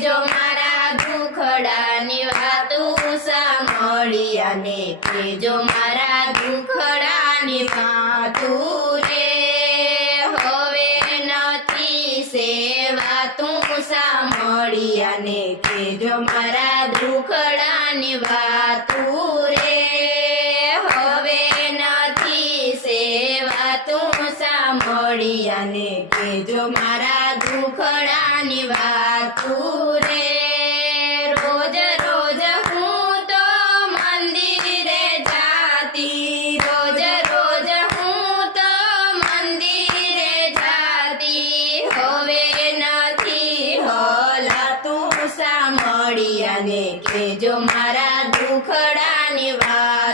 કેજો મારા દુખડાની વાતું સાંભળી અને કેજો મારા દુખડાની વાતું રે હવે નથી સેવાતું સાંભળી અને કેજો મારા દુખડાની વાતું રે હવે નથી સેવાતું સાંભળી અને કેજો મારા દુખડાની વાતું રે રોજ રોજ હું તો મંદિરે જાતી રોજ રોજ હું તો મંદિરે જાતી હવે નથી હલાતું સાંભળી અને કેજો મારા દુખડાની વાત